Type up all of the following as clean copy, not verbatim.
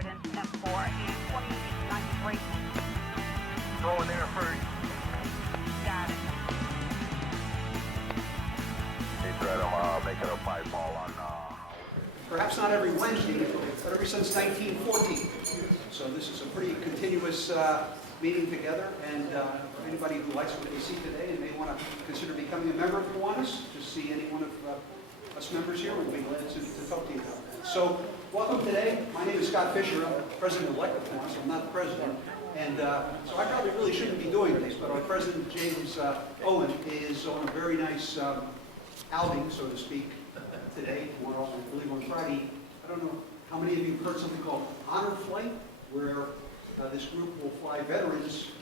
104 and 2893. Going there first. Got it. They tried to make it a 5 ball on Perhaps not every Wednesday, but ever since 1914. So this is a pretty continuous meeting together, and for anybody who likes what they see today and may want to consider becoming a member of Kiwanis, just see any one of us members here, we'll be glad to talk to you about that. So welcome today. My name is Scott Fisher. I'm the president-elect of Kiwanis. I'm not the president. And so I probably really shouldn't be doing this, but our president, James Owen, is on a very nice outing, so to speak, today, tomorrow, I believe on Friday. I don't know how many of you have heard something called Honor Flight, where this group will fly veterans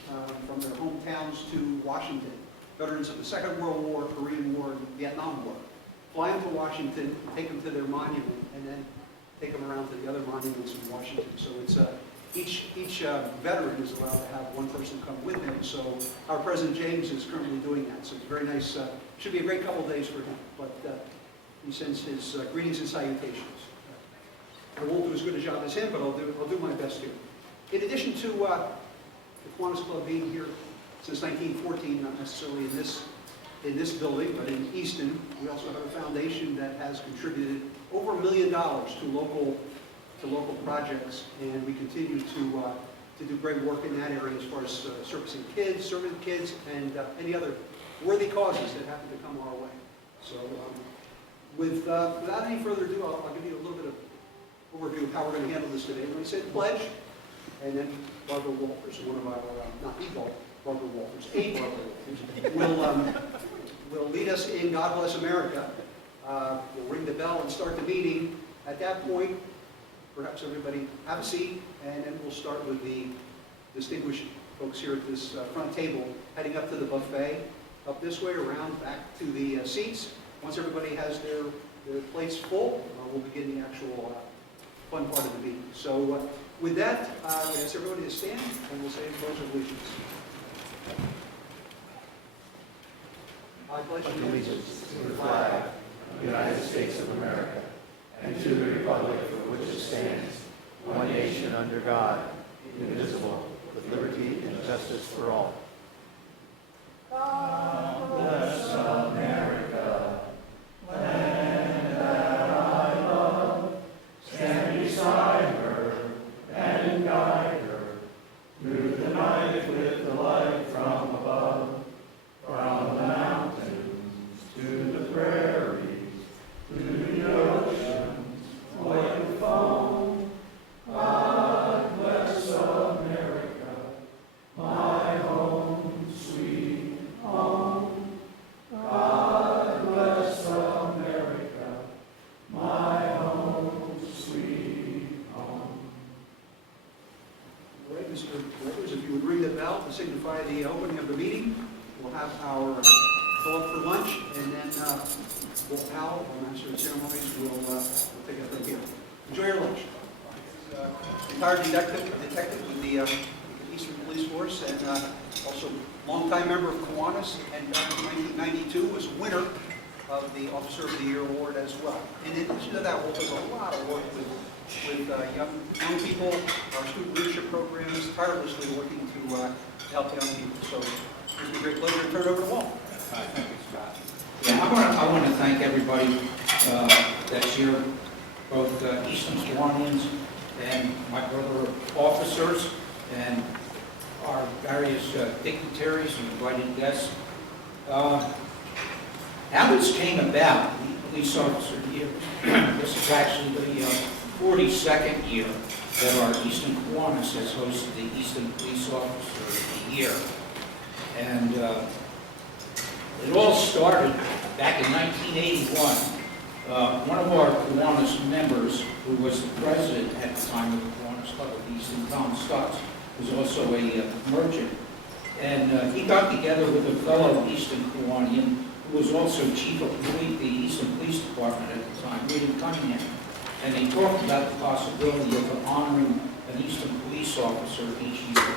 from their hometowns to Washington. Veterans of the Second World War, Korean War, and Vietnam War. Fly them to Washington, take them to their monument, and then take them around to the other monuments in Washington. So it's each veteran is allowed to have one person come with him. So our President James is currently doing that. So it's very nice. Should be a great couple of days for him. But he sends his greetings and salutations. I won't do as good a job as him, but I'll do my best here. In addition to the Kiwanis Club being here since 1914, not necessarily in this building, but in Easton, we also have a foundation that has contributed over $1 million to local projects, and we continue to do great work in that area as far as serving kids, and any other worthy causes that happen to come our way. So, without any further ado, I'll give you a little bit of overview of how we're going to handle this today. We're going to say the pledge, and then Barbara Walters, one of our, not Barbara Walters, Barbara Walters, will lead us in God Bless America. We'll ring the bell and start the meeting. At that point, perhaps everybody have a seat, and then we'll start with the distinguished folks here at this front table, heading up to the buffet, up this way, around, back to the seats. Once everybody has their plates full, we'll begin the actual fun part of the meeting. So with that, I ask everybody to stand, and we'll say the Pledge of Allegiance. I pledge allegiance to the flag of the United States of America and to the republic for which it stands, one nation under God, indivisible, with liberty and justice for all. God bless America, land that I love, stand beside her and guide her through the night with the light from above, from the mountains to the prairies, through the oceans, white with foam. God bless America, my home, sweet home. God bless America, my home, sweet home. All right, Mr. Walters, if you would ring the bell to signify the opening of the meeting, we'll have our call up for lunch, and then Will Powell, our Master of Ceremonies, will take it from here. Enjoy your lunch. Retired detective with the Easton Police Force, and also longtime member of Kiwanis, and back in 1992 was winner of the Officer of the Year award as well. In addition to that, Will does a lot of work with young people, our student leadership programs, tirelessly working to help young people. So it's a great pleasure to turn it over to Walt. Thank you, Scott. Yeah, I want to thank everybody that's here, both Easton Kiwanis and my brother officers, and our various dignitaries and invited guests. How this came about, the police officer year, this is actually the 42nd year that our Easton Kiwanis has hosted the Easton Police Officer of the Year. And it all started back in 1981. One of our Kiwanis members, who was the president at the time of the Kiwanis Club of Easton, Tom Stutz, was also a merchant. And he got together with a fellow Easton Kiwanian who was also chief of the Easton Police Department at the time, William Cunningham. And they talked about the possibility of honoring an Easton police officer each year.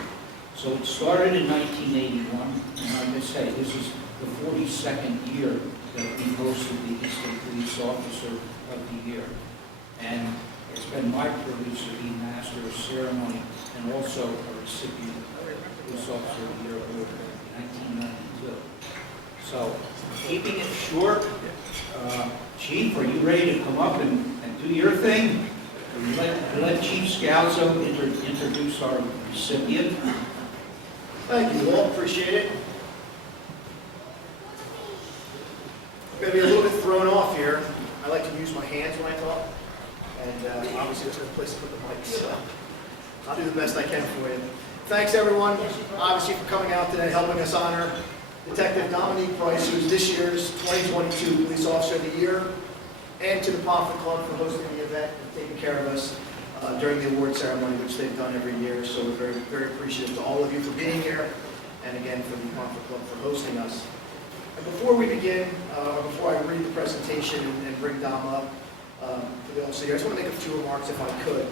So it started in 1981, and like I say, this is the 42nd year that we hosted the Easton Police Officer of the Year. And It's been my privilege to be master of ceremony and also a recipient of the Police Officer of the Year Award in 1992. So, keeping it short, Chief, are you ready to come up and do your thing? Let Chief Scalzo introduce our recipient. Thank you all, appreciate it. I'm going to be a little bit thrown off here. I like to use my hands when I talk, and obviously there's no place to put the mic, so I'll do the best I can for you. Thanks everyone, obviously for coming out today, helping us honor Detective Domenique Price, who's this year's 2022 Police Officer of the Year, and to the Pomfret Club for hosting the event and taking care of us during the award ceremony, which they've done every year. So we're very, very appreciative to all of you for being here, and again for the Pomfret Club for hosting us. And before we begin, or before I read the presentation and bring Dom up for the officer here, I just want to make a few remarks if I could.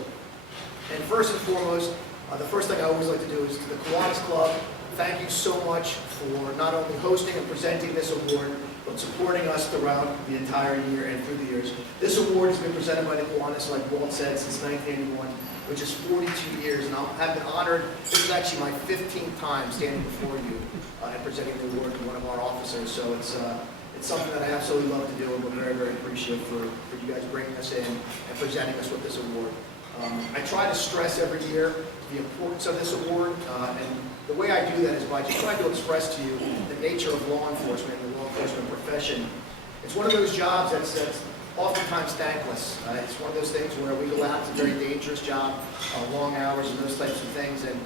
And first and foremost, the first thing I always like to do is to the Kiwanis Club, thank you so much for not only hosting and presenting this award, but supporting us throughout the entire year and through the years. This award has been presented by the Kiwanis, like Walt said, since 1981, which is 42 years, and I've been honored. This is actually my 15th time standing before you and presenting the award to one of our officers. So it's something that I absolutely love to do, and we're very, very appreciative for you guys bringing us in and presenting us with this award. I try to stress every year the importance of this award, and the way I do that is by just trying to express to you the nature of law enforcement and the law enforcement profession. It's one of those jobs that's oftentimes thankless. It's one of those things where we go out, it's a very dangerous job, long hours and those types of things, and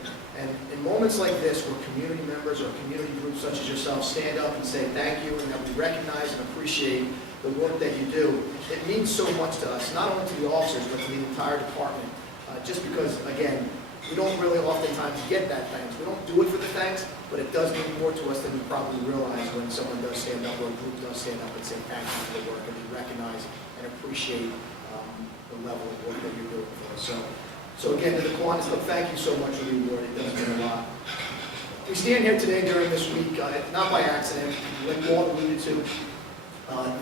in moments like this where community members or community groups such as yourself stand up and say thank you and that we recognize and appreciate the work that you do, it means so much to us, not only to the officers but to the entire department, just because, again, we don't really oftentimes get that thanks. We don't do it for the thanks, but it does mean more to us than you probably realize when someone does stand up or a group does stand up and say thank you for the work, and we recognize and appreciate the level of work that you're doing for us. So again, to the Kiwanis Club, thank you so much for the award. It does mean a lot. We stand here today during this week, not by accident, like Walt alluded to.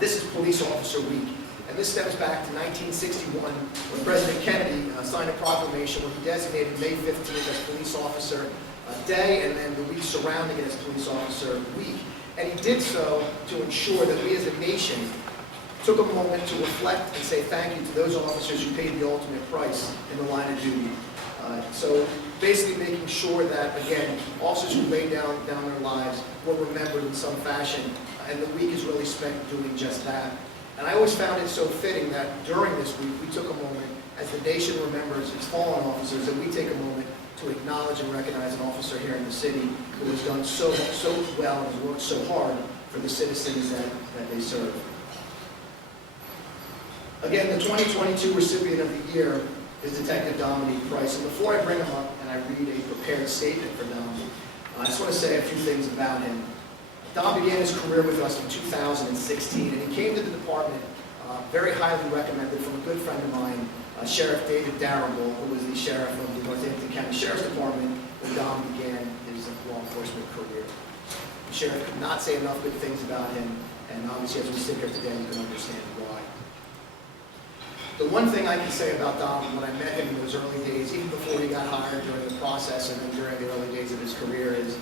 This is Police Officer Week. And this stems back to 1961 when President Kennedy signed a proclamation where he designated May 15th as Police Officer Day and then the week surrounding it as Police Officer Week. And he did so to ensure that we as a nation took a moment to reflect and say thank you to those officers who paid the ultimate price in the line of duty. So basically making sure that, again, officers who laid down their lives were remembered in some fashion, and the week is really spent doing just that. And I always found it so fitting that during this week, we took a moment, as the nation remembers its fallen officers, that we take a moment to acknowledge and recognize an officer here in the city who has done so well and has worked so hard for the citizens that they serve. Again, the 2022 recipient of the year is Detective Domenique Price. And before I bring him up and I read a prepared statement for Dom, I just want to say a few things about him. Dom began his career with us in 2016, and he came to the department very highly recommended from a good friend of mine, Sheriff David Darrable, who was the sheriff of the Northampton County Sheriff's Department when Dom began his law enforcement career. The sheriff could not say enough good things about him, and obviously as we sit here today, you can understand why. The one thing I can say about Dom, when I met him in those early days, even before he got hired during the process and then during the early days of his career, is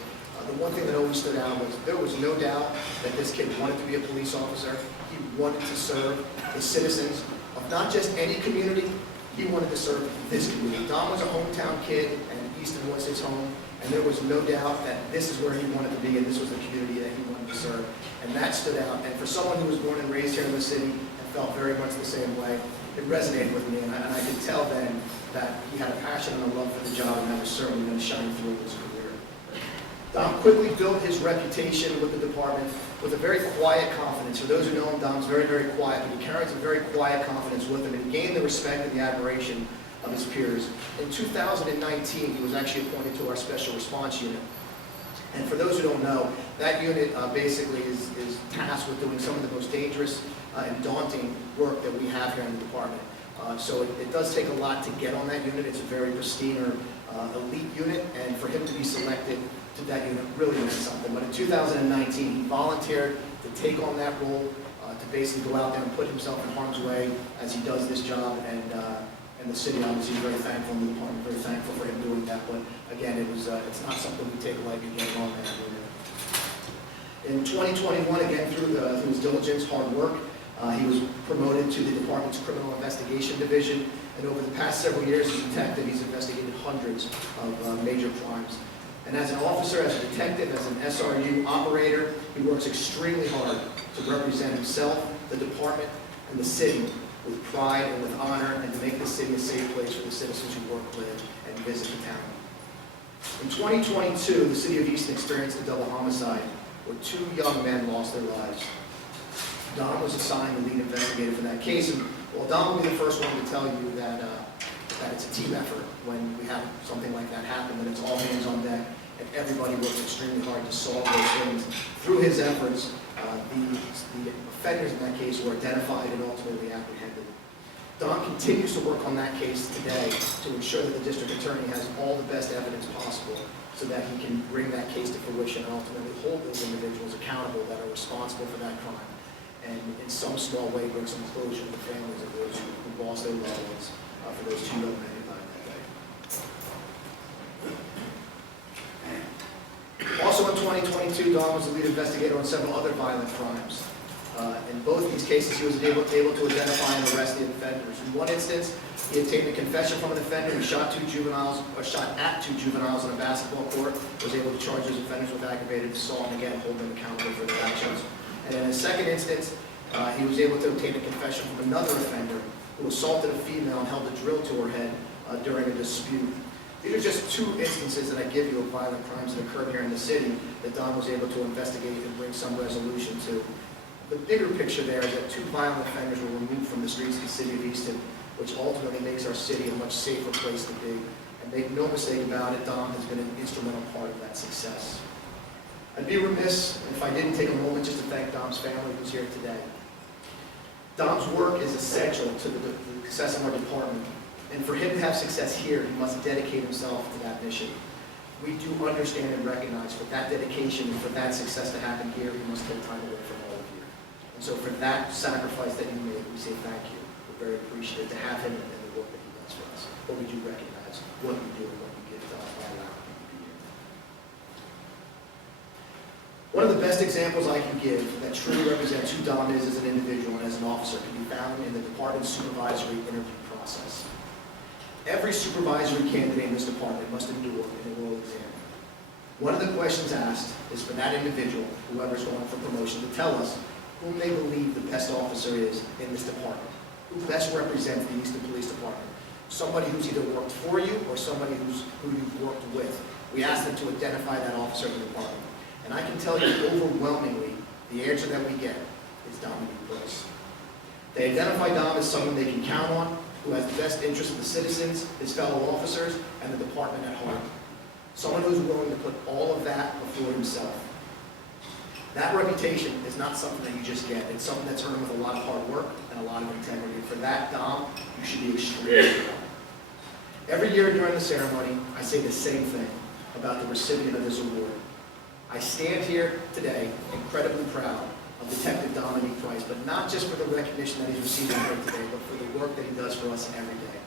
the one thing that always stood out was there was no doubt that this kid wanted to be a police officer. He wanted to serve the citizens of not just any community, he wanted to serve this community. Dom was a hometown kid, and Easton was his home, and there was no doubt that this is where he wanted to be, and this was the community that he wanted to serve. And that stood out. And for someone who was born and raised here in the city and felt very much the same way, it resonated with me, and I could tell then that he had a passion and a love for the job, and that was certainly going to shine through in his career. Dom quickly built his reputation with the department with a very quiet confidence. For those who know him, Dom's very, very quiet, but he carries a very quiet confidence with him and gained the respect and the admiration of his peers. In 2019, he was actually appointed to our Special Response Unit. And for those who don't know, that unit basically is tasked with doing some of the most dangerous and daunting work that we have here in the department. So it does take a lot to get on that unit. It's a very pristine or elite unit, and for him to be selected to that unit really meant something. But in 2019, he volunteered to take on that role, to basically go out there and put himself in harm's way as he does this job, and And the city obviously is very thankful, and the department very thankful for him doing that. But again, it's not something we take lightly getting on that. In 2021, again, through his diligence, hard work, he was promoted to the department's Criminal Investigation Division. And over the past several years as a detective, he's investigated hundreds of major crimes. And as an officer, as a detective, as an SRU operator, he works extremely hard to represent himself, the department, and the city with pride and with honor, and to make the city a safe place for the citizens who work, live, and visit the town. In 2022, the city of Easton experienced a double homicide where 2 young men lost their lives. Don was assigned the lead investigator for that case, and well, Don will be the first one to tell you that it's a team effort when we have something like that happen, that it's all hands on deck, and everybody works extremely hard to solve those things. Through his efforts, the offenders in that case were identified and ultimately apprehended. Don continues to work on that case today to ensure that the district attorney has all the best evidence possible so that he can bring that case to fruition and ultimately hold those individuals accountable that are responsible for that crime, and in some small way bring some closure to the families of those who lost their loved ones for those 2 young men who died that day. Also in 2022, Don was the lead investigator on several other violent crimes. In both these cases, he was able to identify and arrest the offenders. In one instance, he obtained a confession from an offender who shot at 2 juveniles on a basketball court, was able to charge those offenders with aggravated assault and again hold them accountable for their actions. And in a second instance, he was able to obtain a confession from another offender who assaulted a female and held a drill to her head during a dispute. These are just 2 instances that I give you of violent crimes that occurred here in the city that Don was able to investigate and bring some resolution to. The bigger picture there is that 2 violent offenders were removed from the streets of the city of Easton, which ultimately makes our city a much safer place to be. And make no mistake about it, Don has been an instrumental part of that success. I'd be remiss if I didn't take a moment just to thank Dom's family who's here today. Dom's work is essential to the success of our department. And for him to have success here, he must dedicate himself to that mission. We do understand and recognize for that dedication and for that success to happen here, he must take time away from all of you. And so for that sacrifice that you made, we say thank you. We're very appreciative to have him and the work that he does for us. But we do recognize what you do and what you give to us by allowing him to be here. One of the best examples I can give that truly represents who Dom is as an individual and as an officer can be found in the department's supervisory interview process. Every supervisory candidate in this department must endure an oral exam. One of the questions asked is for that individual, whoever's going for promotion, to tell us whom they believe the best officer is in this department, who best represents the Easton Police Department. Somebody who's either worked for you or somebody who you've worked with. We asked them to identify that officer in the department. And I can tell you overwhelmingly, the answer that we get is Domenique Price. They identify Dom as someone they can count on, who has the best interest of the citizens, his fellow officers, and the department at heart. Someone who's willing to put all of that before himself. That reputation is not something that you just get. It's something that's earned with a lot of hard work and a lot of integrity. And for that, Dom, you should be extremely proud. Every year during the ceremony, I say the same thing about the recipient of this award. I stand here today incredibly proud of Detective Domenique Price, but not just for the recognition that he's receiving here today, but for the work that he does for us every day.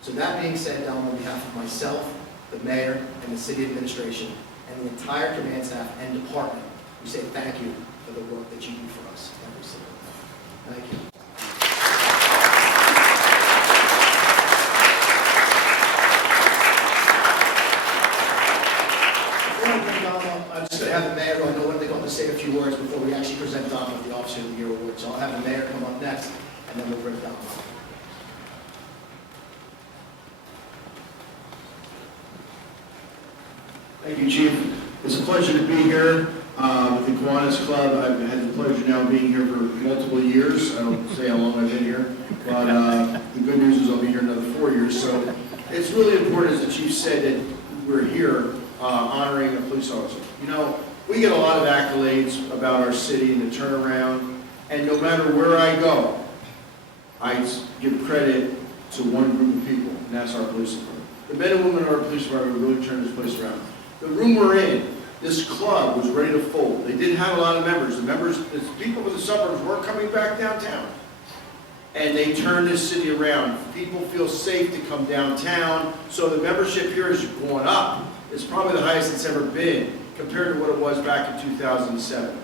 So that being said, Dom, on behalf of myself, the mayor, and the city administration, and the entire command staff and department, we say thank you for the work that you do for us every single day. Thank you. Before I bring Dom up, I'm just going to have the mayor, who I know what they're going to say a few words before we actually present Dom with the Officer of the Year award. So I'll have the mayor come up next, and then we'll bring Dom up. Thank you, Chief. It's a pleasure to be here with the Kiwanis Club. I've had the pleasure now of being here for multiple years. I don't say how long I've been here, but the good news is I'll be here another 4 years. So it's really important, as the Chief said, that we're here honoring a police officer. You know, we get a lot of accolades about our city and the turnaround, and no matter where I go, I give credit to one group of people, and that's our police department. The men and women of our police department really turned this place around. The room we're in, this club was ready to fold. They didn't have a lot of members. The people from the suburbs weren't coming back downtown. and they turn this city around. People feel safe to come downtown, so the membership here is going up. It's probably the highest it's ever been compared to what it was back in 2007.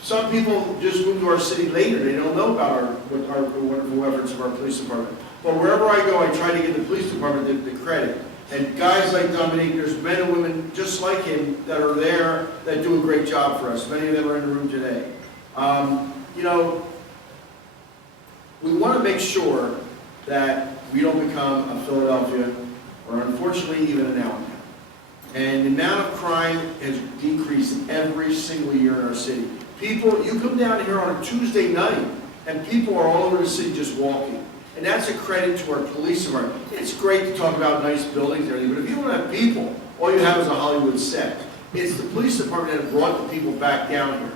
Some people just moved to our city later. They don't know about the wonderful efforts of our police department. But wherever I go, I try to give the police department the credit. And guys like Domenique, there's men and women just like him that are there that do a great job for us. Many of them are in the room today. You know, we want to make sure that we don't become a Philadelphia or unfortunately even an Allentown. And the amount of crime has decreased every single year in our city. People, you come down here on a Tuesday night and people are all over the city just walking. And that's a credit to our police department. It's great to talk about nice buildings and everything, but if you don't have people, all you have is a Hollywood set. It's the police department that brought the people back down here.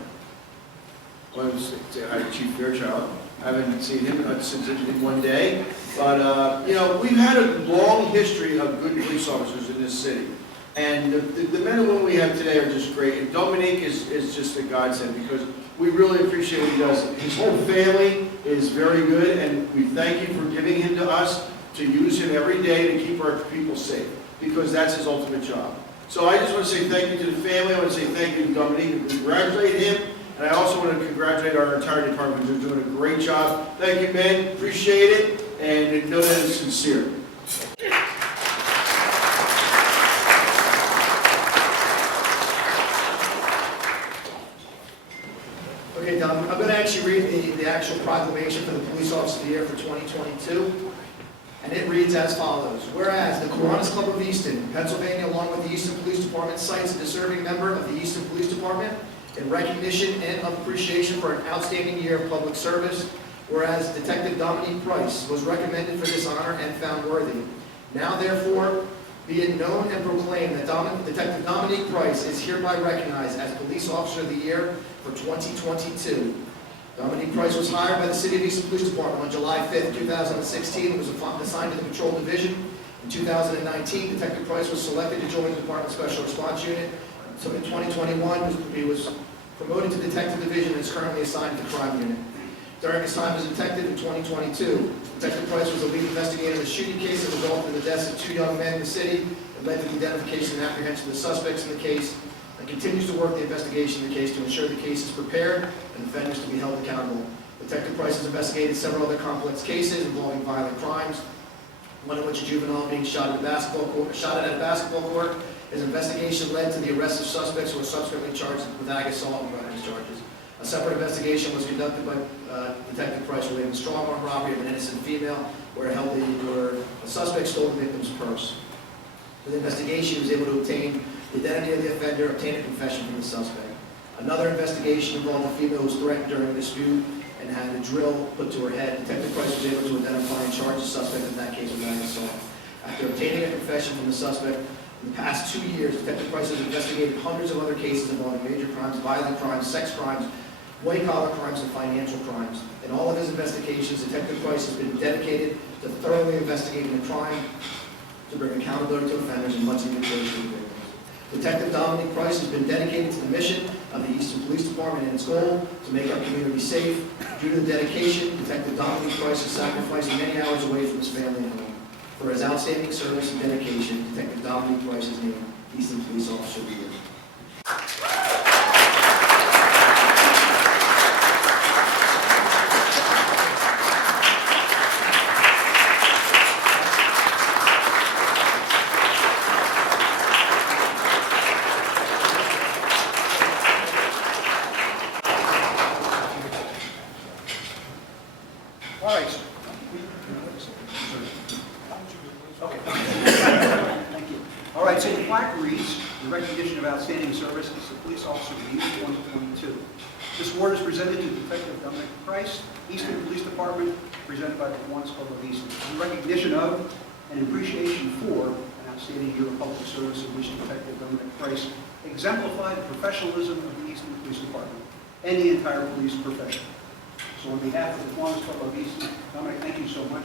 Well, I was saying hi to Chief Fairchild. I haven't seen him since in one day. But, you know, we've had a long history of good police officers in this city. And the men and women we have today are just great. And Domenique is just a godsend because we really appreciate what he does. His whole family is very good, and we thank you for giving him to us to use him every day to keep our people safe, because that's his ultimate job. So I just want to say thank you to the family. I want to say thank you to Domenique and congratulate him. And I also want to congratulate our entire department because they're doing a great job. Thank you, men. Appreciate it, and know that it's sincere. Okay, Dom, I'm going to actually read the actual proclamation for the Police Officer of the Year for 2022, and it reads as follows. Whereas the Kiwanis Club of Easton, Pennsylvania, along with the Easton Police Department, cites a deserving member of the Easton Police Department in recognition and of appreciation for an outstanding year of public service. Whereas Detective Domenique Price was recommended for this honor and found worthy. Now therefore, be it known and proclaimed that Detective Domenique Price is hereby recognized as Police Officer of the Year for 2022. Domenique Price was hired by the City of Easton Police Department on July 5th, 2016, and was assigned to the Patrol Division. In 2019, Detective Price was selected to join the Department's Special Response Unit. So in 2021, he was promoted to Detective Division and is currently assigned to the Crime Unit. During his time as a detective in 2022, Detective Price was the lead investigator in the shooting case that resulted in the deaths of 2 young men in the city and led to the identification and apprehension of the suspects in the case, and continues to work the investigation of the case to ensure the case is prepared and offenders to be held accountable. Detective Price has investigated several other complex cases involving violent crimes, one in which a juvenile being shot at a basketball court. His investigation led to the arrest of suspects who were subsequently charged with ag assault and weapons charges. A separate investigation was conducted by Detective Price relating to strong-arm robbery of an innocent female, where a suspect stole the victim's purse. With the investigation, he was able to obtain the identity of the offender, obtain a confession from the suspect. Another investigation involved a female who was threatened during a dispute and had a drill put to her head. Detective Price was able to identify and charge the suspect in that case with ag assault. After obtaining a confession from the suspect, in the past 2 years, Detective Price has investigated hundreds of other cases involving major crimes, violent crimes, sex crimes, white-collar crimes, and financial crimes. In all of his investigations, Detective Price has been dedicated to thoroughly investigating the crime, to bring accountability to offenders, and much even to victims. Detective Domenique Price has been dedicated to the mission of the Easton Police Department and its goal to make our community safe. Due to the dedication, Detective Domenique Price has sacrificed many hours away from his family and home. For his outstanding service and dedication, Detective Domenique Price is named Easton Police Officer of the Year. All right. Okay. Thank you. All right, so the plaque reads, "In recognition of outstanding service as the Police Officer of the Year 2022. This award is presented to Detective Domenique Price, Easton Police Department, presented by the Kiwanis Club of Easton. In recognition of and appreciation for an outstanding year of public service in which Detective Domenique Price exemplified the professionalism of the Easton Police Department and the entire police profession. So on behalf of the Kiwanis Club of Easton, Domenique, thank you so much.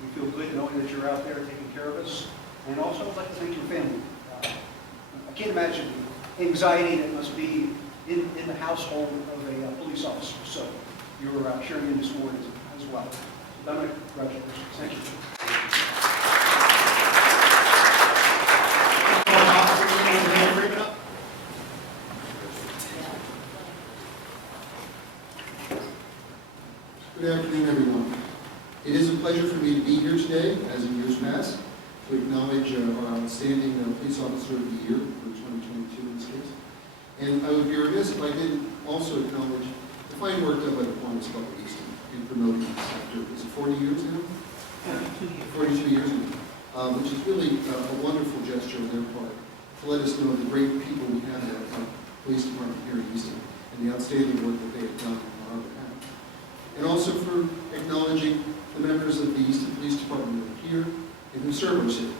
We feel good knowing that you're out there taking care of us. And also, I'd like to thank your family. I can't imagine the anxiety that must be in the household of a police officer. So you're sharing in this award as well. Dominic, congratulations. Thank you. Good afternoon, everyone. It is a pleasure for me to be here today, as in years past, to acknowledge our outstanding Police Officer of the Year for 2022 in this case. And I would be remiss if I didn't also acknowledge the fine work done by the Kiwanis Club of Easton in promoting this after, is it 40 years now? 42 years now, which is really a wonderful gesture on their part to let us know the great people we have at our police department here in Easton and the outstanding work that they have done on our behalf. And also for acknowledging the members of the Easton Police Department who are here and who serve our city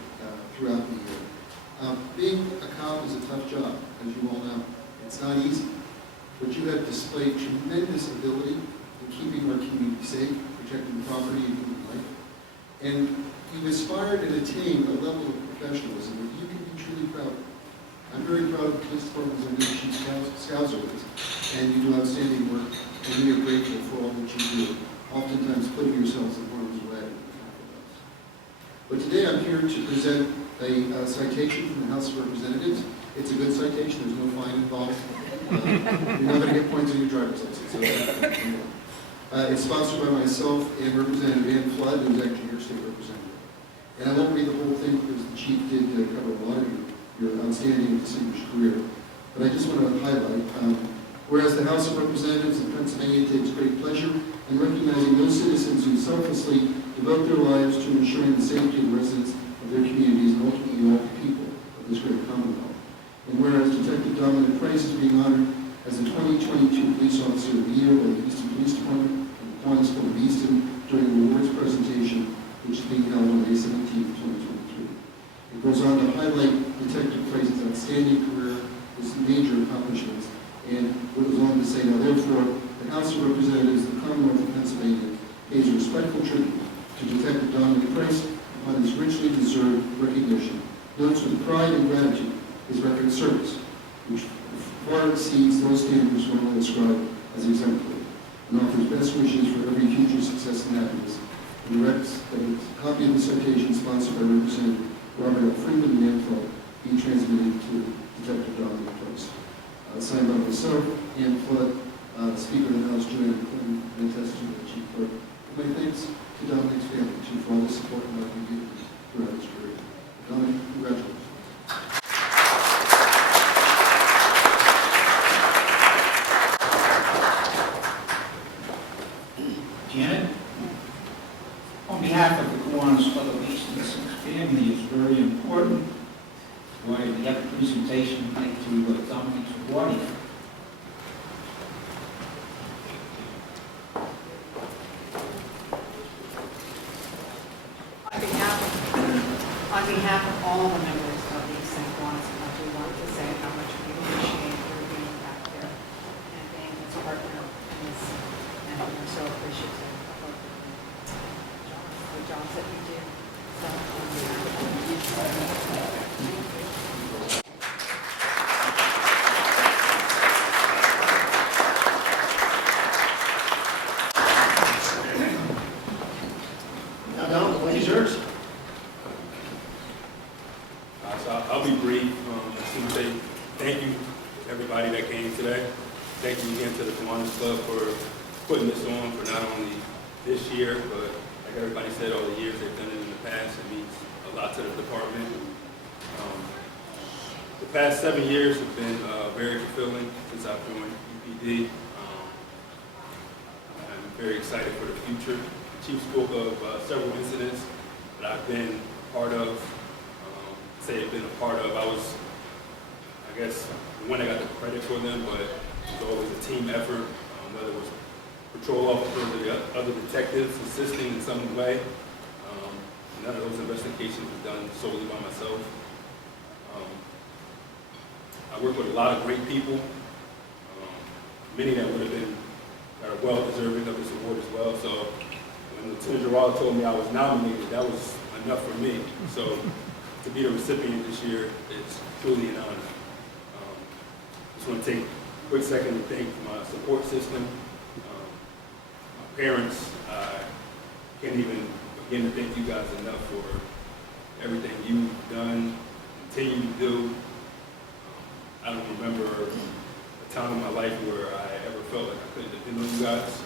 throughout the year. Being a cop is a tough job, as you all know. It's not easy, but you have displayed tremendous ability in keeping our community safe, protecting property and human life. And you've aspired and attained a level of professionalism that you can be truly proud of. I'm very proud of the police department as I know Chief Scouser is, and you do outstanding work, and we are grateful for all that you do, oftentimes putting yourselves in harm's way on behalf of us. But today I'm here to present a citation from the House of Representatives. It's a good citation, there's no fine involved. You're not going to get points on your driver's license. So it's sponsored by myself and Representative Ann Flood, who's actually your state representative. And I won't read the whole thing because the chief did cover a lot of your outstanding and distinguished career. But I just want to highlight, whereas the House of Representatives of Pennsylvania takes great pleasure in recognizing those citizens who selflessly devote their lives to ensuring the safety of the residents of their communities and ultimately all the people of this great Commonwealth. And whereas Detective Domenique Price is being honored as the 2022 Police Officer of the Year by the Easton Police Department and the Kiwanis Club of Easton during the awards presentation, which is being held on May 17, 2023. It goes on to highlight Detective Price's outstanding career, his major accomplishments, and what goes on to say, now therefore, the House of Representatives of the Commonwealth of Pennsylvania pays a respectful tribute to Detective Domenique Price upon his richly deserved recognition, notes with pride and gratitude his record of service, which far exceeds those standards normally described as exemplary, and offers best wishes for every future success and happiness, and directs that a copy of the citation sponsored by Representative Robert L. Freeman and Ann Flood be transmitted to Detective Domenique Price. Signed by myself, Ann Flood, Speaker of the House, Joanne Clinton, and attested to the Chief Clerk. My thanks to Dominique's family, too, for all the support and love you gave me throughout his career. Dominique, congratulations. Janet, on behalf of the Kiwanis Club of Easton, this family is very important. Why we have a presentation tonight to Dominique's awardee. On behalf of all the members of the Easton Kiwanis Club, we want to say how much we appreciate your being back there and being his partner in this, and we're so appreciative of the jobs that you do. So, on behalf of Now, Dom, the mic is yours. So I'll be brief. I just want to say thank you to everybody that came today. Thank you again to the Kiwanis Club for putting this on for not only this year, but like everybody said, all the years they've done it in the past. It means a lot to the department. The past 7 years have been very fulfilling since I've joined UPD. I'm very excited for the future. The Chief spoke of several incidents that I've been part of. I've been a part of. I was, I guess, the one that got the credit for them, but it was always a team effort, whether it was patrol officers or the other detectives assisting in some way. None of those investigations were done solely by myself. I work with a lot of great people, many that would have been, that are well deserving of this award as well. So when Lieutenant Gerard told me I was nominated, that was enough for me. So to be the recipient this year is truly an honor. Just want to take a quick second to thank my support system, my parents. can't even begin to thank you guys enough for everything you've done, continue to do. I don't remember a time in my life where I ever felt like I couldn't depend on you guys.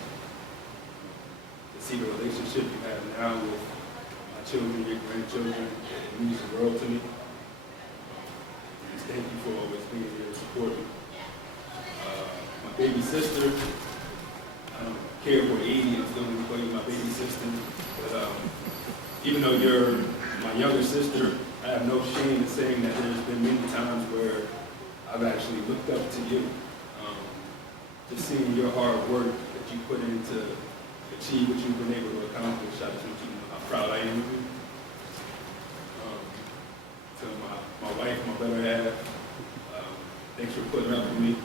To see the relationship you have now with my children, your grandchildren, it means the world to me. Just thank you for always being here to support me. My baby sister, I don't care if we're 80, I'm still going to call you my baby sister. But even though you're my younger sister, I have no shame in saying that there's been many times where I've actually looked up to you. Just seeing your hard work that you put in to achieve what you've been able to accomplish, I just want you to know how proud I am of you. To my wife, my better half, thanks for putting up with me.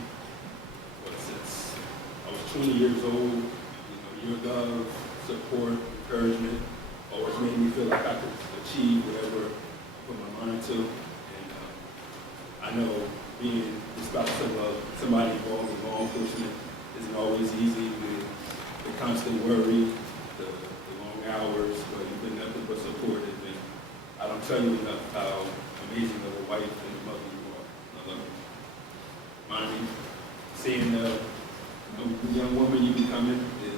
Since I was 20 years old, your love, support, encouragement always made me feel like I could achieve whatever I put my mind to. And I know being the spouse of somebody involved in law enforcement isn't always easy. The constant worry, the long hours, but you've been nothing but supportive. And I don't tell you enough how amazing of a wife and a mother you are. I love you. Mommy, seeing the young woman you becoming is,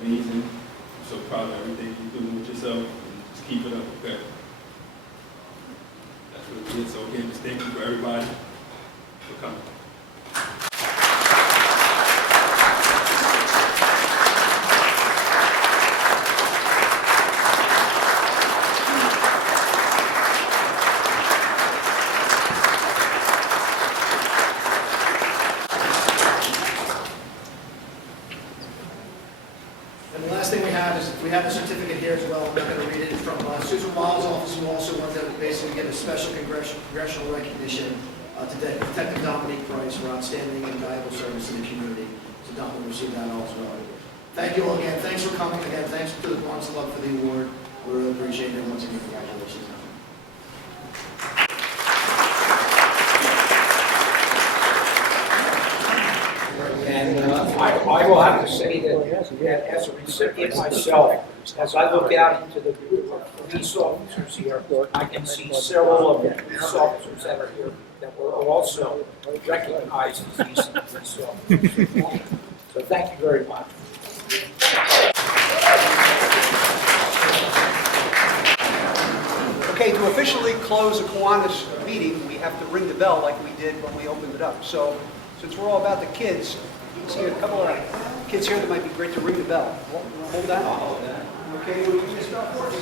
amazing. I'm so proud of everything you're doing with yourself, and just keep it up, okay? That's what it is. So again, just thank you for everybody for coming. We have the certificate here as well. I'm not going to read it. It's from Susan Wild's office, who also wanted to basically give a special congressional recognition to Detective Domenique Price for outstanding and valuable service in the community. So Dom will receive that all as well. Thank you all again. Thanks for coming again. Thanks to the Kiwanis Club for the award. We really appreciate it. Once again, congratulations. And I will have to say that as a recipient myself, as I look out into the group of police officers here, I can see several of the police officers that are here that were also recognized as Easton police officers. So thank you very much. Okay, to officially close the Kiwanis meeting, we have to ring the bell like we did when we opened it up. So since we're all about the kids, you see a couple of kids here that might be great to ring the bell. Hold that. Okay, will you just start for us?